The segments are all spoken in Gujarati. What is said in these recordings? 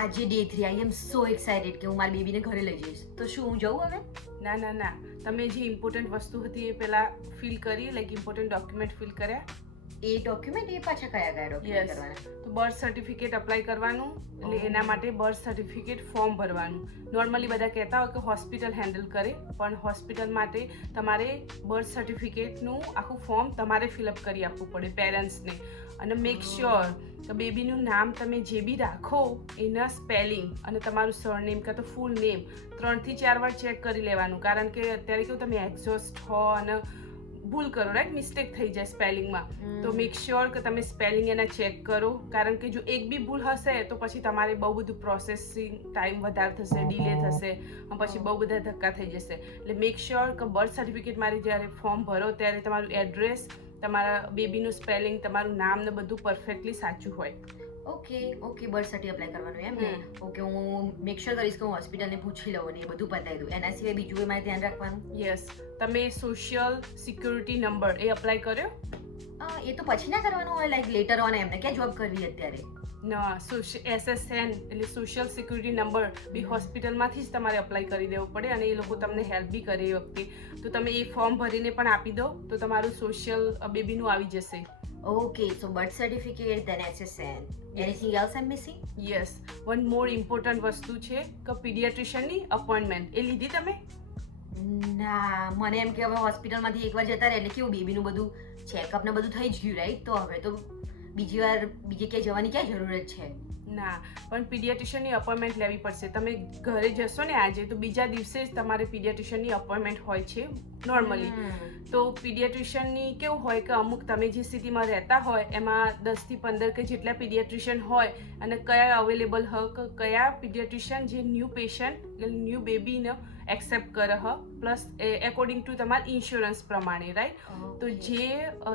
આજે ડે 3 આઈ એમ સો એક્સાઇટેડ કે હું મારી બેબીને ઘરે લઈ જઈશ. તો શું હું જઉં હવે? ના ના ના, તમે જે ઇમ્પોર્ટન્ટ વસ્તુ હતી એ પહેલાં ફિલ કરી, લાઈક ઇમ્પોર્ટન્ટ ડોક્યુમેન્ટ ફિલ કર્યા? એ ડોક્યુમેન્ટ એ પાછા કયા ડોક્યુમેન્ટ યસ, કરવાના? તો બર્થ સર્ટિફિકેટ અપ્લાય કરવાનું, એટલે એના માટે બર્થ સર્ટિફિકેટ ફોર્મ ભરવાનું. નોર્મલી બધા કહેતા હોય કે હોસ્પિટલ હેન્ડલ કરે, પણ હોસ્પિટલ માટે તમારે બર્થ સર્ટિફિકેટનું આખું ફોર્મ તમારે ફિલઅપ કરી આપવું પડે પેરેન્ટ્સને. અને મેક શ્યોર કે બેબીનું નામ તમે જે બી રાખો એના સ્પેલિંગ અને તમારું સરનેમ કાં તો ફૂલ નેમ 3 થી 4 વાર ચેક કરી લેવાનું, કારણ કે અત્યારે કેવું તમે એક્ઝોસ્ટ હો અને ભૂલ કરો, રાઈટ, મિસ્ટેક થઈ જાય સ્પેલિંગમાં. તો મેક શ્યોર કે તમે સ્પેલિંગ એના ચેક કરો, કારણ કે જો એક બી ભૂલ હશે તો પછી તમારે બહુ બધું પ્રોસેસિંગ ટાઈમ વધારે થશે, ડીલે થશે અને પછી બહુ બધા ધક્કા થઈ જશે. એટલે મેક શ્યોર કે બર્થ સર્ટિફિકેટ મારી જ્યારે ફોર્મ ભરો ત્યારે તમારું એડ્રેસ, તમારા બેબીનું સ્પેલિંગ, તમારું નામ ને બધું પરફેક્ટલી સાચું હોય. ઓકે બર્થ સર્ટિ અપ્લાય કરવાનું એમ ને? ઓકે, હું મેક શ્યોર કરીશ કે હું હોસ્પિટલને પૂછી લઉં ને એ બધું બતાવી દઉં. એના સિવાય બીજું એ મારે ધ્યાન રાખવાનું? યસ, તમે સોશિયલ સિક્યુરિટી નંબર એ અપ્લાય કર્યો? એ તો પછી ના કરવાનું હોય, લાઈક લેટર ઓન. એમને ક્યાં જોબ કરવી અત્યારે? ના, SSN એટલે સોશિયલ સિક્યુરિટી નંબર બી હોસ્પિટલમાંથી જ તમારે અપ્લાય કરી દેવો પડે, અને એ લોકો તમને હેલ્પ બી કરે એ વખતે. તો તમે એ ફોર્મ ભરીને પણ આપી દો તો તમારું સોશિયલ બેબીનું આવી જશે. Okay, so birth certificate, then SSN. Anything else I am missing? Yes, one more important વસ્તુ છે કે પીડિયાટ્રિશિયનની અપોઇન્ટમેન્ટ એ લીધી તમે? ના, મને એમ કે હવે હોસ્પિટલમાંથી એકવાર જતા રહે એટલે કેવું બેબીનું બધું ચેકઅપ ને બધું થઈ જ ગયું, રાઈટ? તો હવે તો બીજી વાર બીજે ક્યાંય જવાની ક્યાં જરૂરત છે? ના, પણ પીડિયાટ્રિશિયનની અપોઇન્ટમેન્ટ લેવી પડશે. તમે ઘરે જશો ને આજે, તો બીજા દિવસે જ તમારે પીડિયાટ્રિશિયનની અપોઇન્ટમેન્ટ હોય છે નોર્મલી. તો પીડિયાટ્રિશિયનની કેવું હોય કે અમુક તમે જે સિટીમાં રહેતા હોય એમાં 10 થી 15 કે જેટલા પીડિયાટ્રિશિયન હોય, અને કયા અવેલેબલ હ કે કયા પીડિયાટ્રિશિયન જે ન્યૂ પેશન્ટ એટલે ન્યૂ બેબીને એક્સેપ્ટ કરે હ, પ્લસ એકોર્ડિંગ ટુ તમારા ઇન્સ્યોરન્સ પ્રમાણે, રાઈટ? તો જે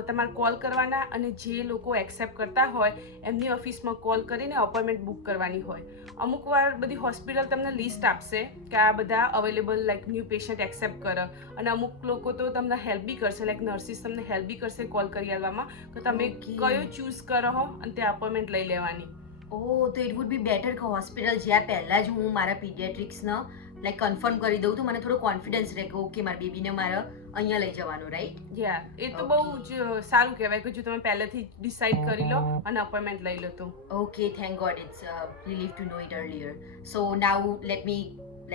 તમારે કોલ કરવાના, અને જે લોકો એક્સેપ્ટ કરતા હોય એમની ઓફિસમાં કોલ કરીને અપોઇન્ટમેન્ટ બુક કરવાની હોય. અમુક વાર બધી હોસ્પિટલ તમને લિસ્ટ આપશે કે આ બધા available, like new patient accept કરે, અને અમુક લોકો તો તમને હેલ્પ બી કરશે, લાઈક નર્સિસ તમને હેલ્પ બી કરશે કોલ કરી આવવામાં કે તમે કયો ચૂઝ કરો હો અને તે અપોઇન્ટમેન્ટ લઈ લેવાની. તો ઇટ વુડ બી બેટર કે હોસ્પિટલ જ્યાં પહેલા જ હું મારા પીડિયાટ્રિક્સને લાઈક કન્ફર્મ કરી દઉં તો મને થોડો કોન્ફિડન્સ રહે કે ઓકે મારા બેબીને મારે અહીંયા લઈ જવાનું, રાઈટ? યા, એ તો બહુ જ સારું કહેવાય કે જો તમે પહેલેથી ડિસાઈડ કરી લો અને અપોઇન્ટમેન્ટ લઈ લો તો. Okay, thank God. It's relief to know it earlier. So now let me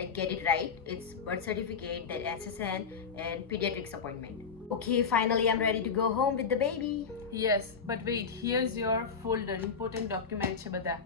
like get it right. It's birth certificate, then SSN, and pediatrics appointment. Okay, finally I'm ready to go home with the baby. Yes, but wait, here's your folder, important document છે બધા.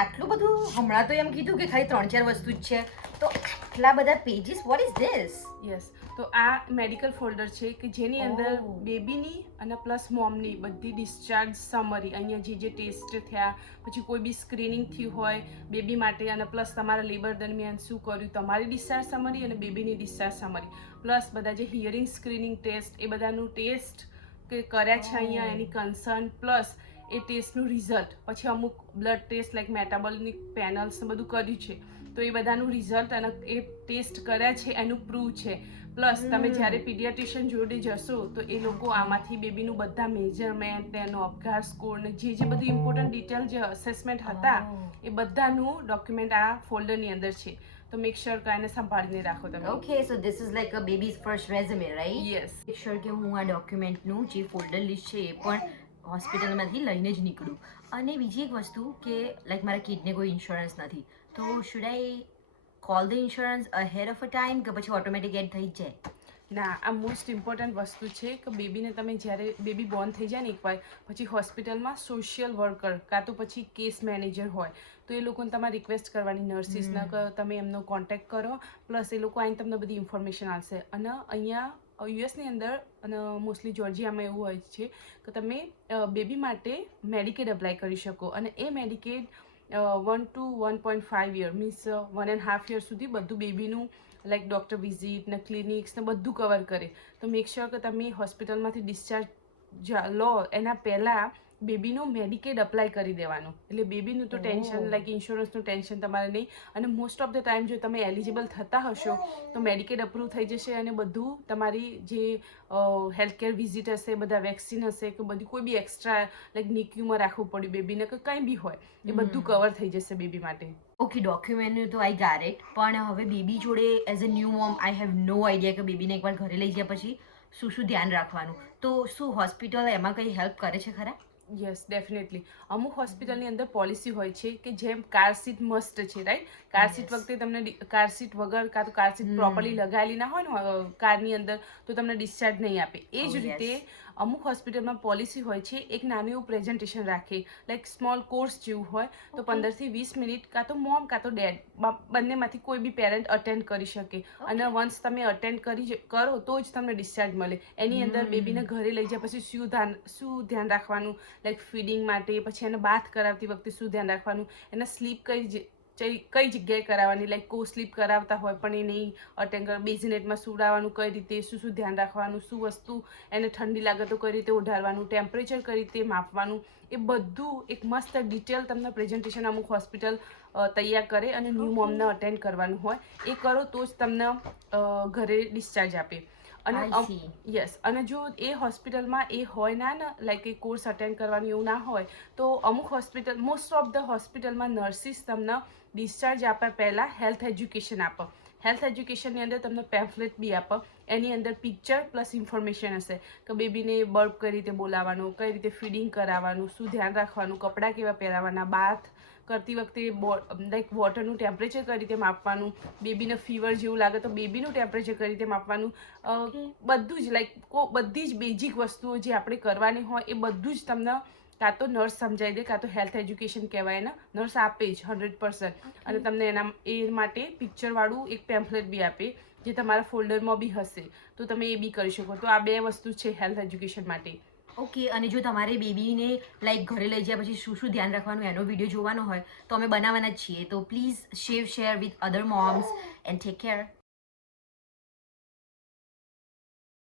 આટલું બધું હમણાં તો એમ કીધું કે ખાલી 3-4 વસ્તુ જ છે, તો આટલા બધા pages, what is this? Yes, તો આ મેડિકલ ફોલ્ડર છે કે જેની અંદર બેબીની અને પ્લસ મોમની બધી ડિસ્ચાર્જ સમરી, અહીંયા જે જે ટેસ્ટ થયા, પછી કોઈ બી સ્ક્રીનિંગ થયું હોય બેબી માટે, અને પ્લસ તમારા લેબર દરમિયાન શું કર્યું, તમારી ડિસ્ચાર્જ સમરી અને બેબીની ડિસ્ચાર્જ સમરી, પ્લસ બધા જે હિયરિંગ સ્ક્રીનિંગ ટેસ્ટ એ બધાનું ટેસ્ટ કે કર્યા છે અહીંયા, એની કન્સર્ન, પ્લસ એ ટેસ્ટનું રિઝલ્ટ, પછી અમુક blood test like metabolic panels ને બધું કર્યું છે, તો એ બધાનું રિઝલ્ટ અને એ ટેસ્ટ કર્યા છે એનું પ્રૂવ છે. પ્લસ તમે જ્યારે પીડિયાટ્રિશિયન જોડે જશો તો એ લોકો આમાંથી બેબીનું બધા મેજરમેન્ટ, એનો અપઘાત સ્કોર ને જે જે બધી ઇમ્પોર્ટન્ટ ડિટેલ જે અસેસમેન્ટ હતા એ બધાનું ડોક્યુમેન્ટ આ ફોલ્ડરની અંદર છે. તો મેક શ્યોર કે એને સંભાળીને રાખો તમે. Okay, so this is like a baby's first resume, right? Yes. Make sure કે હું આ ડોક્યુમેન્ટનું જે ફોલ્ડર લિસ્ટ છે એ પણ હોસ્પિટલમાંથી લઈને જ નીકળું. અને બીજી એક વસ્તુ કે લાઈક મારા કિડને કોઈ ઇન્સ્યોરન્સ નથી, તો should I call the insurance ahead of a time કે પછી ઓટોમેટિક એડ થઈ જ જાય? ના, આ મોસ્ટ ઇમ્પોર્ટન્ટ વસ્તુ છે કે બેબીને તમે જ્યારે બેબી બોર્ન થઈ જાય ને એકવાર, પછી હોસ્પિટલમાં સોશિયલ વર્કર કાં તો પછી કેસ મેનેજર હોય, તો એ લોકોને તમારે રિક્વેસ્ટ કરવાની નર્સિસને કે તમે એમનો કોન્ટેક્ટ કરો, પ્લસ એ લોકો આવીને તમને બધી ઇન્ફોર્મેશન આપશે. અને અહીંયા યુએસની અંદર અને મોસ્ટલી જોર્જિયામાં એવું હોય છે કે તમે બેબી માટે મેડિકેડ અપ્લાય કરી શકો, અને એ Medicaid 1 to 1.5 year means 1.5 year સુધી બધું બેબીનું લાઈક ડૉક્ટર વિઝિટ ને ક્લિનિક્સ ને બધું કવર કરે. તો મેક શ્યોર કે તમે હોસ્પિટલમાંથી ડિસ્ચાર્જ લો એના પહેલાં બેબીનો મેડિકેડ અપ્લાય કરી દેવાનો, એટલે બેબીનું તો ટેન્શન Oh. લાઈક ઇન્સ્યોરન્સનું ટેન્શન તમારે નહીં. અને મોસ્ટ ઓફ ધ ટાઈમ જો તમે એલિજિબલ થતા હશો તો મેડિકેડ અપ્રૂવ થઈ જશે અને બધું તમારી જે હેલ્થકેર વિઝિટ હશે, બધા વેક્સિન હશે કે બધી કોઈ બી એક્સ્ટ્રા લાઈક નિક્યુમાં રાખવું પડ્યું બેબીને કે કંઈ બી હોય એ બધું કવર થઈ જશે બેબી માટે. ઓકે, ડોક્યુમેન્ટનું તો આઈ ગેટ ઇટ, પણ હવે બેબી જોડે as a new mom I have no idea કે બેબીને એકવાર ઘરે લઈ ગયા પછી શું ધ્યાન રાખવાનું. તો શું હોસ્પિટલ એમાં કંઈ હેલ્પ કરે છે ખરા? Yes, definitely. અમુક હોસ્પિટલની અંદર પોલિસી હોય છે કે જેમ કાર સીટ મસ્ટ છે, રાઈટ? Car seat Yes. વખતે તમને કાર સીટ વગર કાં તો કાર સીટ પ્રોપરલી લગાવેલી ના હોય ને કારની અંદર તો તમને ડિસ્ચાર્જ નહીં આપે. એ જ Oh, રીતે yes. અમુક હોસ્પિટલમાં પોલિસી હોય છે, એક નાનું એવું પ્રેઝન્ટેશન રાખે, લાઈક સ્મોલ કોર્સ જેવું હોય તો Okay. 15 થી 20 મિનિટ કાં તો મોમ કાં તો ડેડ બંનેમાંથી કોઈ બી પેરેન્ટ અટેન્ડ કરી શકે. અને વન્સ તમે અટેન્ડ કરો તો જ તમને ડિસ્ચાર્જ મળે. એની અંદર બેબીને ઘરે લઈ જાય પછી શું ધ્યાન રાખવાનું, લાઈક ફીડિંગ માટે, પછી એને બાથ કરાવતી વખતે શું ધ્યાન રાખવાનું, એને સ્લીપ કઈ જગ્યાએ કરાવવાની, લાઈક કો સ્લીપ કરાવતા હોય પણ એ નહીં અટેન્ડ કરે, બેઝિનેટમાં સુડાવવાનું કઈ રીતે, શું ધ્યાન રાખવાનું, શું વસ્તુ એને ઠંડી લાગે તો કઈ રીતે ઓઢાડવાનું, ટેમ્પરેચર કઈ રીતે માપવાનું, એ બધું એક મસ્ત ડિટેલ તમને પ્રેઝન્ટેશન અમુક હોસ્પિટલ તૈયાર કરે અને ન્યૂ મોમને અટેન્ડ કરવાનું હોય. એ કરો તો જ તમને ઘરે ડિસ્ચાર્જ આપે. I અને see. યસ, અને જો એ હોસ્પિટલમાં એ હોય ને લાઈક એ કોર્સ અટેન્ડ કરવાનું એવું ના હોય તો અમુક હોસ્પિટલ, મોસ્ટ ઓફ ધ હોસ્પિટલમાં નર્સિસ તમને ડિસ્ચાર્જ આપ્યા પહેલાં હેલ્થ એજ્યુકેશન આપે. હેલ્થ એજ્યુકેશનની અંદર તમને પેમ્ફલેટ બી આપે. એની અંદર પિક્ચર પ્લસ ઇન્ફોર્મેશન હશે કે બેબીને બર્પ કઈ રીતે બોલાવવાનું, કઈ રીતે ફીડિંગ કરાવવાનું, શું ધ્યાન રાખવાનું, કપડાં કેવા પહેરાવાના, બાથ કરતી વખતે લાઈક વોટરનું ટેમ્પરેચર કઈ રીતે માપવાનું, બેબીને ફીવર જેવું લાગે તો બેબીનું ટેમ્પરેચર કઈ રીતે માપવાનું, બધું જ લાઈક બધી જ બેઝિક વસ્તુઓ જે આપણે કરવાની હોય એ બધું જ તમને કાં તો નર્સ સમજાવી દે, કાં તો હેલ્થ એજ્યુકેશન કહેવાય ને, નર્સ આપે જ 100%. અને તમને એ માટે પિક્ચરવાળું એક પેમ્ફલેટ બી આપે જે તમારા ફોલ્ડરમાં બી હશે તો તમે એ બી કરી શકો. તો આ 2 વસ્તુ છે હેલ્થ એજ્યુકેશન માટે. ઓકે, અને જો તમારે બેબીને લાઈક ઘરે લઈ ગયા પછી શું ધ્યાન રાખવાનું એનો વિડીયો જોવાનો હોય તો અમે બનાવવાના જ છીએ. તો please share with other moms and take care.